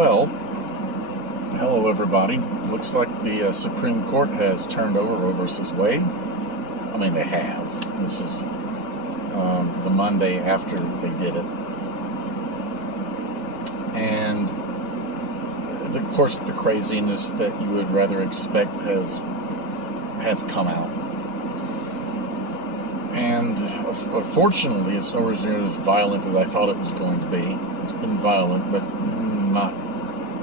Well, hello everybody. Looks like the Supreme Court has turned over Roe versus Wade. I mean, they have. This is the Monday after they did it. And, of course, the craziness that you would rather expect has come out. And fortunately, it's nowhere near as violent as I thought it was going to be. It's been violent, but not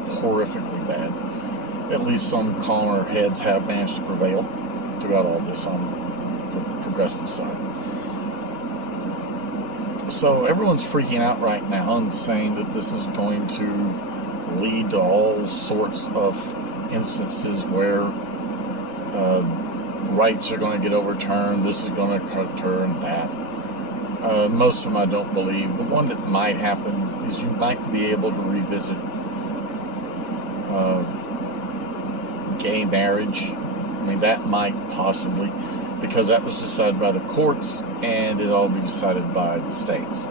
horrifically bad. At least some calmer heads have managed to prevail throughout all this on the progressive side. So everyone's freaking out right now and saying that this is going to lead to all sorts of instances where rights are going to get overturned, this is going to overturn that. Most of them I don't believe. The one that might happen is you might be able to revisit gay marriage. I mean, that might possibly, because that was decided by the courts and it'll all be decided by the states.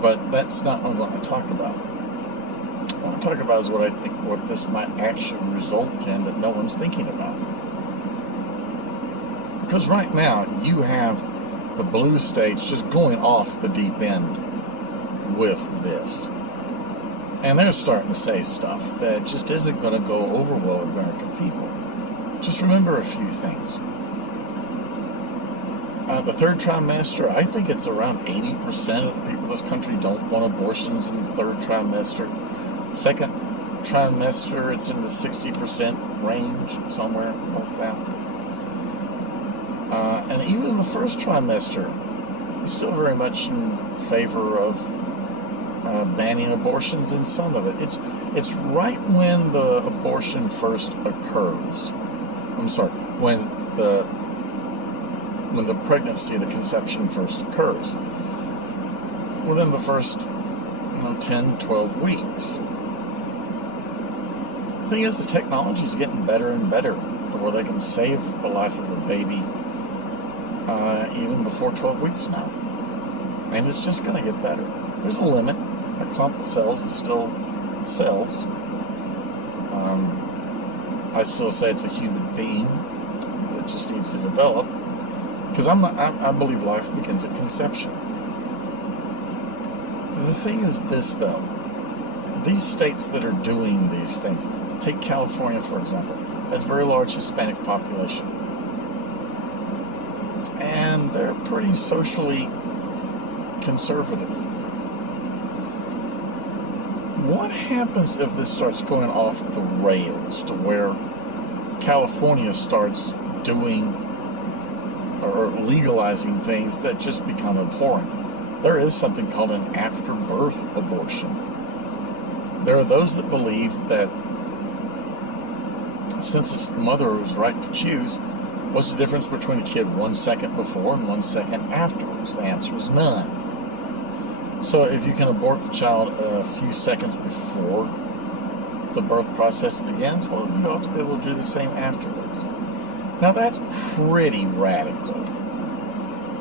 But that's not what I want to talk about. What I want to talk about is what I think what this might actually result in that no one's thinking about. Because right now you have the blue states just going off the deep end with this. And they're starting to say stuff that just isn't going to go over well with American people. Just remember a few things. The third trimester, I think it's around 80% of the people in this country don't want abortions in the third trimester. Second trimester, it's in the 60% range, somewhere like that. And even in the first trimester, it's still very much in favor of banning abortions in some of it. It's right when the abortion first occurs. I'm sorry, when the pregnancy, the conception first occurs. Within the first 10, 12 weeks. The thing is, the technology is getting better and better, where they can save the life of a baby even before 12 weeks now. And it's just going to get better. There's a limit. A clump of cells is still cells. I still say it's a human being that just needs to develop. Because I believe life begins at conception. The thing is this, though. These states that are doing these things, take California, for example, has a very large Hispanic population. And they're pretty socially conservative. What happens if this starts going off the rails to where California starts doing or legalizing things that just become abhorrent? There is something called an after-birth abortion. There are those that believe that since it's the mother's right to choose, what's the difference between a kid 1 second before and 1 second afterwards? The answer is none. So if you can abort the child a few seconds before the birth process begins, well, you ought to be able to do the same afterwards. Now that's pretty radical.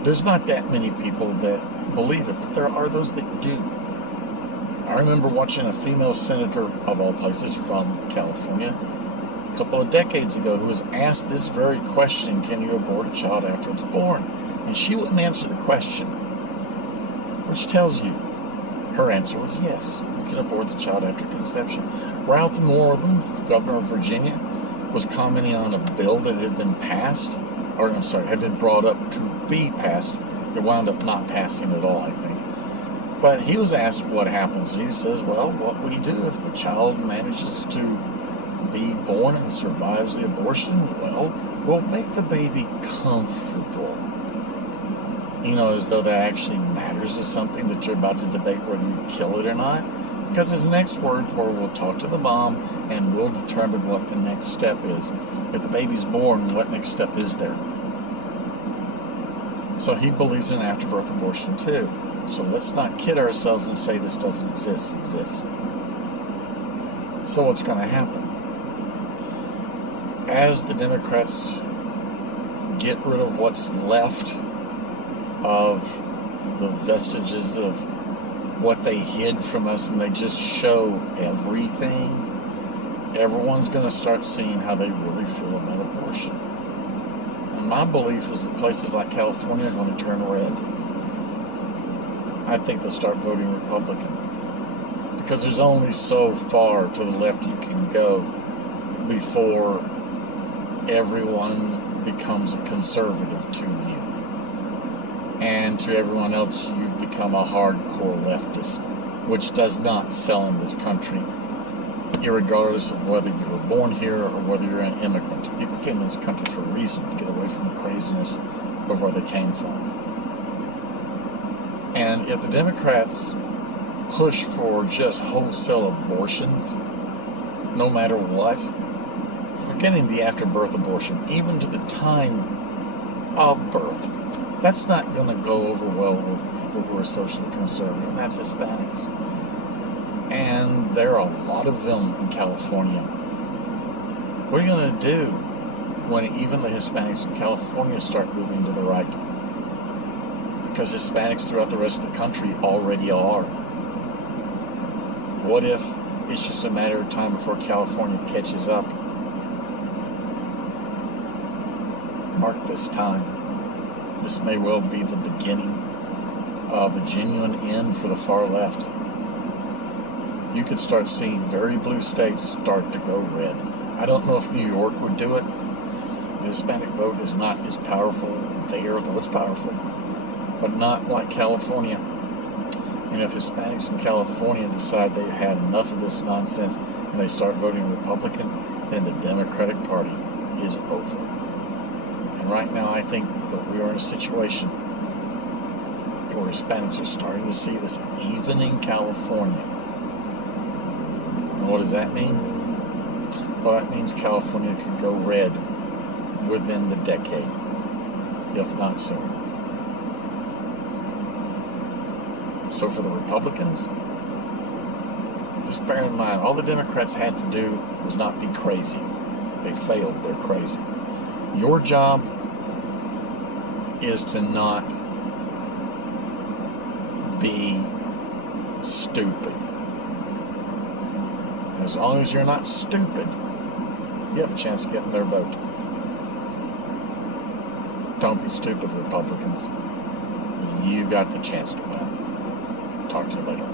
There's not that many people that believe it, but there are those that do. I remember watching a female senator, of all places, from California, a couple of decades ago, who was asked this very question, can you abort a child after it's born? And she wouldn't answer the question, which tells you her answer was yes, you can abort the child after conception. Ralph Northam, governor of Virginia, was commenting on a bill that had been passed, or I'm sorry, had been brought up to be passed. It wound up not passing at all, I think. But he was asked what happens. He says, well, what we do if the child manages to be born and survives the abortion, well, we'll make the baby comfortable. You know, as though that actually matters as something that you're about to debate whether you kill it or not. Because his next words were, we'll talk to the mom and we'll determine what the next step is. If the baby's born, what next step is there? So he believes in afterbirth abortion too. So let's not kid ourselves and say this doesn't exist. It exists. So what's going to happen? As the Democrats get rid of what's left of the vestiges of what they hid from us and they just show everything, everyone's going to start seeing how they really feel about abortion. And my belief is that places like California are going to turn red. I think they'll start voting Republican. Because there's only so far to the left you can go before everyone becomes a conservative to you. And to everyone else, you've become a hardcore leftist, which does not sell in this country, irregardless of whether you were born here or whether you're an immigrant. People came to this country for a reason, to get away from the craziness of where they came from. And if the Democrats push for just wholesale abortions, no matter what, forgetting the afterbirth abortion, even to the time of birth, that's not going to go over well with people who are socially conservative, and that's Hispanics. And there are a lot of them in California. What are you going to do when even the Hispanics in California start moving to the right? Because Hispanics throughout the rest of the country already are. What if it's just a matter of time before California catches up? Mark this time. This may well be the beginning of a genuine end for the far left. You could start seeing very blue states start to go red. I don't know if New York would do it. The Hispanic vote is not as powerful there, though it's powerful, but not like California. And if Hispanics in California decide they've had enough of this nonsense and they start voting Republican, then the Democratic Party is over. And right now I think that we are in a situation where Hispanics are starting to see this even in California. And what does that mean? Well, that means California could go red within the decade, if not sooner. So for the Republicans, just bear in mind, all the Democrats had to do was not be crazy. They failed. They're crazy. Your job is to not be stupid. As long as you're not stupid, you have a chance of getting their vote. Don't be stupid, Republicans. You got the chance to win. Talk to you later.